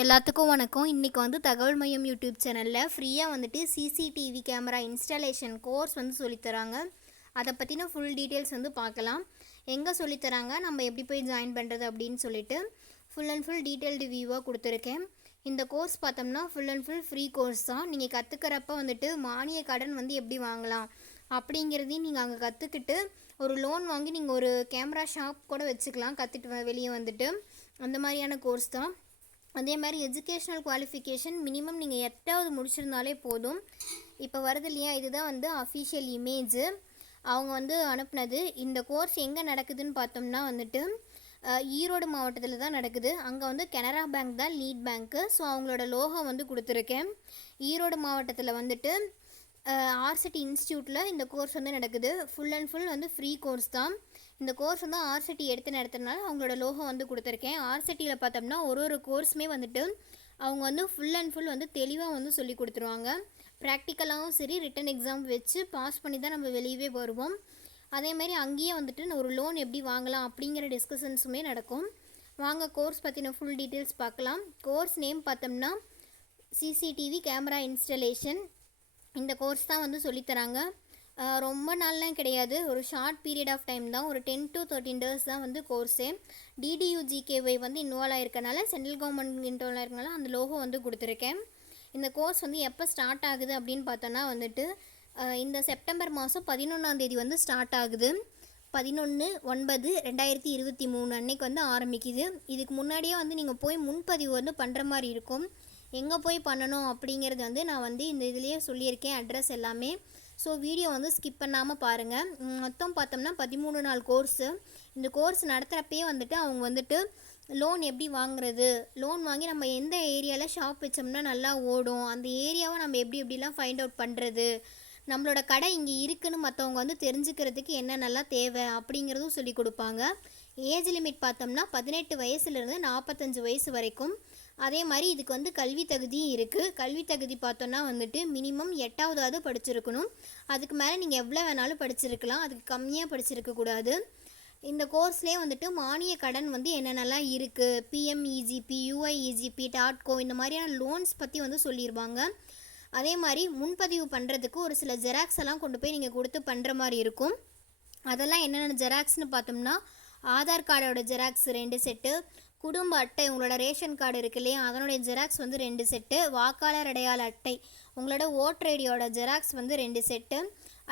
எல்லாத்துக்கும் வணக்கம். இன்றைக்கி வந்து தகவல் மையம் யூடியூப் சேனலில் ஃப்ரீயாக வந்துட்டு சிசிடிவி கேமரா இன்ஸ்டாலேஷன் கோர்ஸ் வந்து சொல்லித்தராங்க. அதை பற்றின ஃபுல் டீட்டெயில்ஸ் வந்து பார்க்கலாம். எங்கே சொல்லித்தராங்க, நம்ம எப்படி போய் ஜாயின் பண்ணுறது அப்படின்னு சொல்லிட்டு ஃபுல் அண்ட் ஃபுல் டீட்டெயில்டு வியூவாக கொடுத்துருக்கேன். இந்த கோர்ஸ் பார்த்தோம்னா full and full free course தான். நீங்கள் கற்றுக்கிறப்ப வந்துட்டு மானிய கடன் வந்து எப்படி வாங்கலாம் அப்படிங்கிறதையும் நீங்கள் அங்கே கற்றுக்கிட்டு ஒரு லோன் வாங்கி நீங்கள் ஒரு கேமரா ஷாப் கூட வச்சுக்கலாம். கற்றுட்டு வெளியே வந்துட்டு அந்த மாதிரியான கோர்ஸ் தான். அதே மாதிரி எஜுகேஷ்னல் குவாலிஃபிகேஷன் மினிமம் நீங்கள் 8வது முடிச்சிருந்தாலே போதும். இப்போ வருது இல்லையா, இதுதான் வந்து அஃபிஷியல் இமேஜு அவங்க வந்து அனுப்புனது. இந்த கோர்ஸ் எங்கே நடக்குதுன்னு பார்த்தோம்னா வந்துட்டு ஈரோடு மாவட்டத்தில் தான் நடக்குது. அங்கே வந்து கனரா பேங்க் தான் லீட் பேங்க்கு. ஸோ அவங்களோட லோகோ வந்து கொடுத்துருக்கேன். ஈரோடு மாவட்டத்தில் வந்துட்டு ஆர்சிட்டி இன்ஸ்டியூட்டில் இந்த கோர்ஸ் வந்து நடக்குது. ஃபுல் அண்ட் ஃபுல் வந்து ஃப்ரீ கோர்ஸ் தான். இந்த கோர்ஸ் வந்து ஆர்சிட்டி எடுத்து நடத்துறதுனால அவங்களோட லோகோ வந்து கொடுத்துருக்கேன். ஆர்சிட்டியில் பார்த்தோம்னா ஒரு கோர்ஸுமே வந்துட்டு அவங்க வந்து ஃபுல் அண்ட் ஃபுல் வந்து தெளிவாக வந்து சொல்லி கொடுத்துருவாங்க. ப்ராக்டிக்கலாகவும் சரி, ரிட்டன் எக்ஸாம் வச்சு பாஸ் பண்ணி தான் நம்ம வெளியவே வருவோம். அதேமாதிரி அங்கேயே வந்துட்டு ஒரு லோன் எப்படி வாங்கலாம் அப்படிங்கிற டிஸ்கஷன்ஸுமே நடக்கும். வாங்க கோர்ஸ் பற்றின ஃபுல் டீட்டெயில்ஸ் பார்க்கலாம். கோர்ஸ் நேம் பார்த்தோம்னா சிசிடிவி கேமரா இன்ஸ்டலேஷன். இந்த கோர்ஸ் தான் வந்து சொல்லித்தராங்க. ரொம்ப நாள்லாம் கிடையாது, ஒரு ஷார்ட் பீரியட் ஆஃப் டைம் தான். ஒரு 10 to 13 days தான் வந்து கோர்ஸே. DDUGKY வந்து இன்வால்வ் ஆகிருக்கனால, சென்ட்ரல் கவர்மெண்ட் இன்வால்வ் ஆகிருக்கனால அந்த லோகோ வந்து கொடுத்துருக்கேன். இந்த கோர்ஸ் வந்து எப்போ ஸ்டார்ட் ஆகுது அப்படின்னு பார்த்தோன்னா வந்துட்டு இந்த செப்டம்பர் மாதம் 11ஆம் தேதி வந்து ஸ்டார்ட் ஆகுது. 11/9/2023 அன்னைக்கு வந்து ஆரம்பிக்குது. இதுக்கு முன்னாடியே வந்து நீங்கள் போய் முன்பதிவு வந்து பண்ணுற மாதிரி இருக்கும். எங்கே போய் பண்ணணும் அப்படிங்கிறது வந்து நான் வந்து இந்த இதுலேயே சொல்லியிருக்கேன், அட்ரஸ் எல்லாமே. ஸோ வீடியோ வந்து ஸ்கிப் பண்ணாமல் பாருங்கள். மொத்தம் பார்த்தோம்னா 13 நாள் கோர்ஸு. இந்த கோர்ஸ் நடத்துகிறப்பே வந்துட்டு அவங்க வந்துட்டு லோன் எப்படி வாங்குறது, லோன் வாங்கி நம்ம எந்த ஏரியாவில் ஷாப் வச்சோம்னா நல்லா ஓடும், அந்த ஏரியாவை நம்ம எப்படிலாம் ஃபைண்ட் அவுட் பண்ணுறது, நம்மளோட கடை இங்கே இருக்குதுன்னு மற்றவங்க வந்து தெரிஞ்சுக்கிறதுக்கு என்னென்னலாம் தேவை அப்படிங்கிறதும் சொல்லி கொடுப்பாங்க. ஏஜ் லிமிட் பார்த்தோம்னா 18 வயசுலேருந்து 45 வயசு வரைக்கும். அதே மாதிரி இதுக்கு வந்து கல்வி தகுதியும் இருக்குது. கல்வி தகுதி பார்த்தோன்னா வந்துட்டு மினிமம் 8வது படிச்சிருக்கணும். அதுக்கு மேலே நீங்கள் எவ்வளோ வேணாலும் படிச்சிருக்கலாம், அதுக்கு கம்மியாக படிச்சிருக்கக்கூடாது. இந்த கோர்ஸ்லேயே வந்துட்டு மானிய கடன் வந்து என்னென்னலாம் இருக்குது, PMEGP, UIEGP, டாட்கோ இந்த மாதிரியான லோன்ஸ் பற்றி வந்து சொல்லிடுவாங்க. அதே மாதிரி முன்பதிவு பண்ணுறதுக்கு ஒரு சில ஜெராக்ஸ் எல்லாம் கொண்டு போய் நீங்கள் கொடுத்து பண்ணுற மாதிரி இருக்கும். அதெல்லாம் என்னென்ன ஜெராக்ஸ்னு பார்த்தோம்னா ஆதார் கார்டோட ஜெராக்ஸ் 2 செட்டு, குடும்ப அட்டை உங்களோட ரேஷன் கார்டு இருக்கு இல்லையா அதனுடைய ஜெராக்ஸ் வந்து 2 செட்டு, வாக்காளர் அடையாள அட்டை உங்களோட ஓட்டர் ஐடியோட ஜெராக்ஸ் வந்து 2 செட்டு,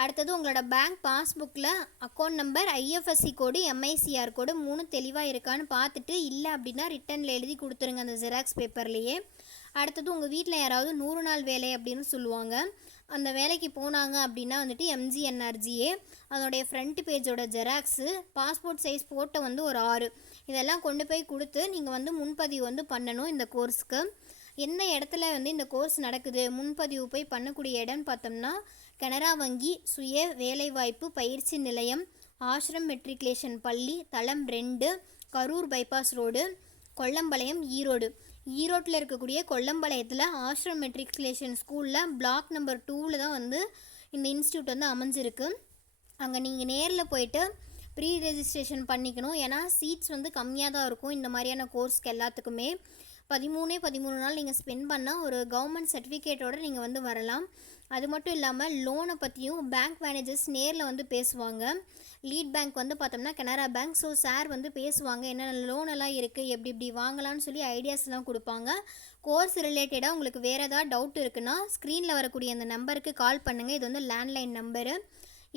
அடுத்தது உங்களோட பேங்க் பாஸ்புக்கில் அக்கௌண்ட் நம்பர், IFSC கோடு, MICR கோடு 3 தெளிவாக இருக்கான்னு பார்த்துட்டு இல்லை அப்படின்னா ரிட்டனில் எழுதி கொடுத்துருங்க அந்த ஜெராக்ஸ் பேப்பர்லேயே. அடுத்தது உங்கள் வீட்டில் யாராவது 100 நாள் வேலை அப்படின்னு சொல்லுவாங்க, அந்த வேலைக்கு போனாங்க அப்படின்னா வந்துட்டு MGNRGA அதனுடைய ஃப்ரண்ட் பேஜோட ஜெராக்ஸு, பாஸ்போர்ட் சைஸ் ஃபோட்டோ வந்து ஒரு 6 இதெல்லாம் கொண்டு போய் கொடுத்து நீங்கள் வந்து முன்பதிவு வந்து பண்ணணும். இந்த கோர்ஸுக்கு எந்த இடத்துல வந்து இந்த கோர்ஸ் நடக்குது, முன்பதிவு போய் பண்ணக்கூடிய இடம்னு பார்த்தோம்னா கனரா வங்கி சுய வேலைவாய்ப்பு பயிற்சி நிலையம், ஆஷ்ரம் மெட்ரிகுலேஷன் பள்ளி, தளம் 2, கரூர் பைபாஸ் ரோடு, கொல்லம்பாளையம், ஈரோடு. ஈரோட்டில் இருக்கக்கூடிய கொல்லம்பாளையத்தில் ஆஷ்ரம் மெட்ரிகுலேஷன் ஸ்கூலில் பிளாக் நம்பர் 2ல் தான் வந்து இந்த இன்ஸ்டியூட் வந்து அமைஞ்சிருக்கு. அங்கே நீங்கள் நேரில் போயிட்டு ப்ரீ ரெஜிஸ்ட்ரேஷன் பண்ணிக்கணும். ஏன்னா சீட்ஸ் வந்து கம்மியாக தான் இருக்கும் இந்த மாதிரியான கோர்ஸ்க்கு எல்லாத்துக்குமே. 13 நாள் நீங்கள் ஸ்பெண்ட் பண்ணால் ஒரு கவர்மெண்ட் சர்டிஃபிகேட்டோடு நீங்கள் வந்து வரலாம். அது மட்டும் இல்லாமல் லோனை பற்றியும் பேங்க் மேனேஜர்ஸ் நேரில் வந்து பேசுவாங்க. லீட் பேங்க் வந்து பார்த்தோம்னா கனரா பேங்க். ஸோ சார் வந்து பேசுவாங்க, என்னென்ன லோனெல்லாம் இருக்குது, எப்படி வாங்கலாம்னு சொல்லி ஐடியாஸ்லாம் கொடுப்பாங்க. கோர்ஸ் ரிலேட்டடாக உங்களுக்கு வேறு ஏதாவது டவுட் இருக்குன்னா ஸ்க்ரீனில் வரக்கூடிய அந்த நம்பருக்கு கால் பண்ணுங்கள். இது வந்து லேண்ட்லைன் நம்பரு.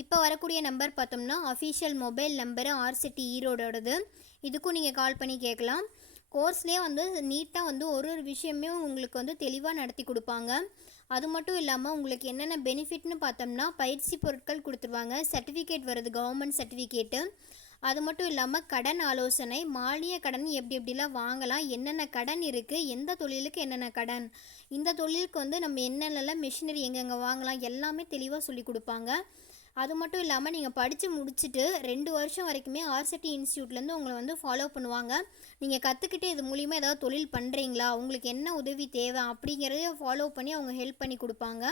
இப்போ வரக்கூடிய நம்பர் பார்த்தோம்னா அஃபிஷியல் மொபைல் நம்பரு ஆர்சிட்டி ஈரோடோடது. இதுக்கும் நீங்கள் கால் பண்ணி கேட்கலாம். கோர்ஸ்லேயே வந்து நீட்டாக வந்து ஒரு விஷயமே உங்களுக்கு வந்து தெளிவாக நடத்தி கொடுப்பாங்க. அது மட்டும் இல்லாமல் உங்களுக்கு என்னென்ன பெனிஃபிட்னு பார்த்தோம்னா பயிற்சி பொருட்கள் கொடுத்துருவாங்க, சர்டிஃபிகேட் வருது, கவர்மெண்ட் சர்டிஃபிகேட்டு. அது மட்டும் இல்லாமல் கடன் ஆலோசனை, மானிய கடன் எப்படிலாம் வாங்கலாம், என்னென்ன கடன் இருக்குது, எந்த தொழிலுக்கு என்னென்ன கடன், இந்த தொழிலுக்கு வந்து நம்ம என்னென்னலாம் மிஷினரி எங்கெங்கே வாங்கலாம் எல்லாமே தெளிவாக சொல்லி கொடுப்பாங்க. அது மட்டும் இல்லாமல் நீங்கள் படித்து முடிச்சுட்டு 2 வருஷம் வரைக்குமே ஆர்சிட்டி இன்ஸ்டியூட்லேருந்து உங்களை வந்து ஃபாலோ பண்ணுவாங்க. நீங்கள் கற்றுக்கிட்டு இது மூலிமா ஏதாவது தொழில் பண்ணுறீங்களா, உங்களுக்கு என்ன உதவி தேவை அப்படிங்கிறத ஃபாலோ பண்ணி அவங்க ஹெல்ப் பண்ணி கொடுப்பாங்க.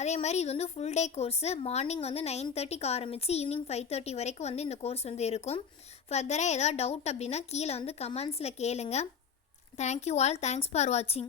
அதே மாதிரி இது வந்து ஃபுல் டே கோர்ஸு. மார்னிங் வந்து 9:30க்கு ஆரம்பித்து ஈவினிங் 5:30 வரைக்கும் வந்து இந்த கோர்ஸ் வந்து இருக்கும். ஃபர்தராக ஏதாவது டவுட் அப்படின்னா கீழே வந்து கமெண்ட்ஸில் கேளுங்க. தேங்க்யூ ஆல், தேங்க்ஸ் ஃபார் வாட்சிங்.